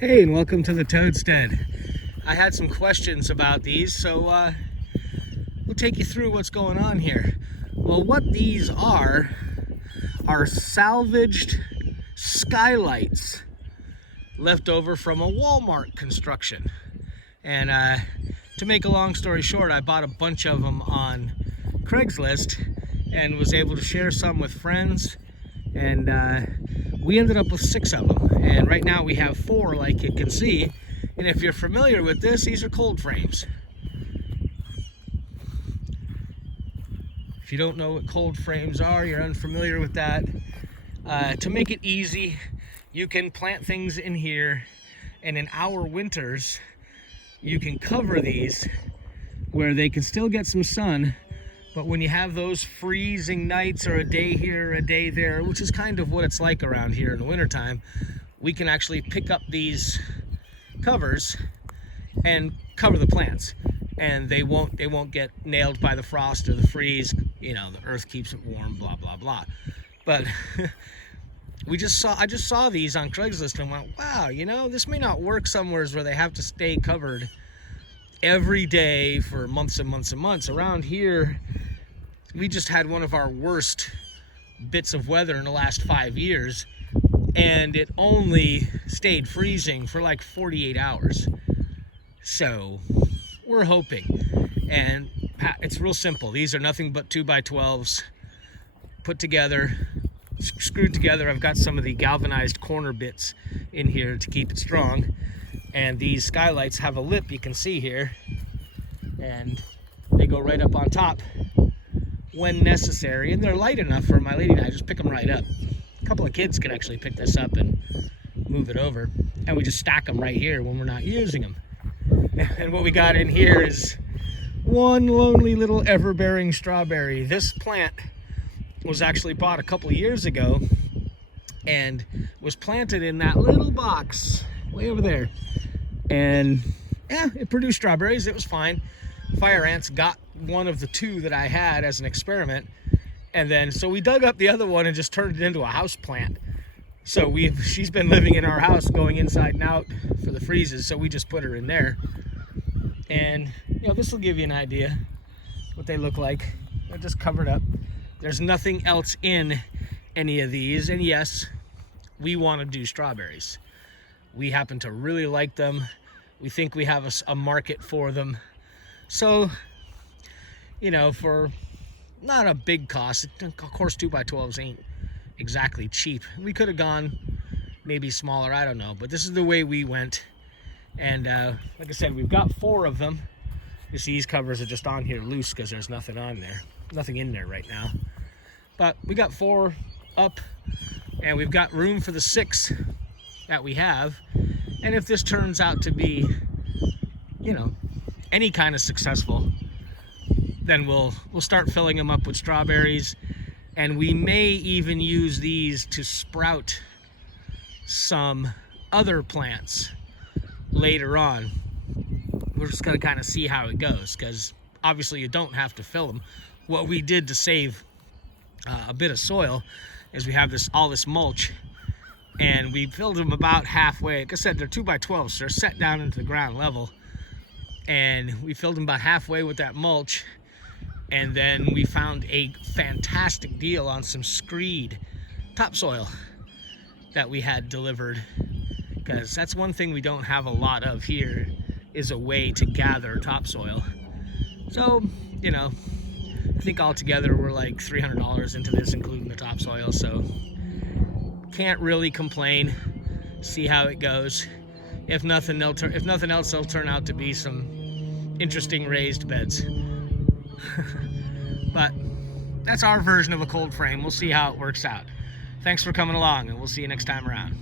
Hey, and welcome to the Toadstead. I had some questions about these, so we'll take you through what's going on here. Well, what these are salvaged skylights left over from a Wal-Mart construction. And to make a long story short, I bought a bunch of them on Craigslist and was able to share some with friends, and we ended up with 6 of them, and right now we have 4, like you can see. And if you're familiar with this, these are cold frames. If you don't know what cold frames are, you're unfamiliar with that. To make it easy, you can plant things in here, and in our winters you can cover these where they can still get some sun. But when you have those freezing nights, or a day here, a day there, which is kind of what it's like around here in the wintertime, we can actually pick up these covers and cover the plants, and they won't get nailed by the frost or the freeze. You know, the earth keeps it warm, blah blah blah. But I just saw these on Craigslist and went, wow, you know, this may not work somewhere where they have to stay covered every day for months and months and months. Around here, we just had one of our worst bits of weather in the last 5 years, and it only stayed freezing for like 48 hours. So we're hoping, and it's real simple. These are nothing but 2x12s put together, screwed together. I've got some of the galvanized corner bits in here to keep it strong. And these skylights have a lip, you can see here, and they go right up on top when necessary, and they're light enough for my lady and I just pick them right up. A couple of kids can actually pick this up and move it over, and we just stack them right here when we're not using them. And what we got in here is one lonely little ever-bearing strawberry. This plant was actually bought a couple of years ago and was planted in that little box way over there. And yeah, it produced strawberries. It was fine. Fire ants got one of the 2 that I had as an experiment, and then so we dug up the other one and just turned it into a house plant. So she's been living in our house, going inside and out for the freezes, so we just put her in there. And you know, this will give you an idea what they look like. They're just covered up. There's nothing else in any of these, and yes, we want to do strawberries. We happen to really like them. We think we have a market for them. So, you know, for not a big cost, of course 2x12s ain't exactly cheap. We could have gone maybe smaller, I don't know. But this is the way we went. And like I said, we've got 4 of them. You see, these covers are just on here loose because there's nothing on there. Nothing in there right now. But we got 4 up, and we've got room for the 6 that we have. And if this turns out to be, you know, any kind of successful, then we'll start filling them up with strawberries, and we may even use these to sprout some other plants later on. We're just gonna kind of see how it goes, because obviously you don't have to fill them. What we did to save a bit of soil is we have all this mulch, and we filled them about halfway. Like I said, they're 2x12s, so they're set down into the ground level. And we filled them about halfway with that mulch. And then we found a fantastic deal on some screed topsoil that we had delivered. Because that's one thing we don't have a lot of here, is a way to gather topsoil. So, you know, I think altogether we're like $300 into this, including the topsoil. So can't really complain. See how it goes. If nothing else, they'll turn out to be some interesting raised beds. But that's our version of a cold frame. We'll see how it works out. Thanks for coming along, and we'll see you next time around.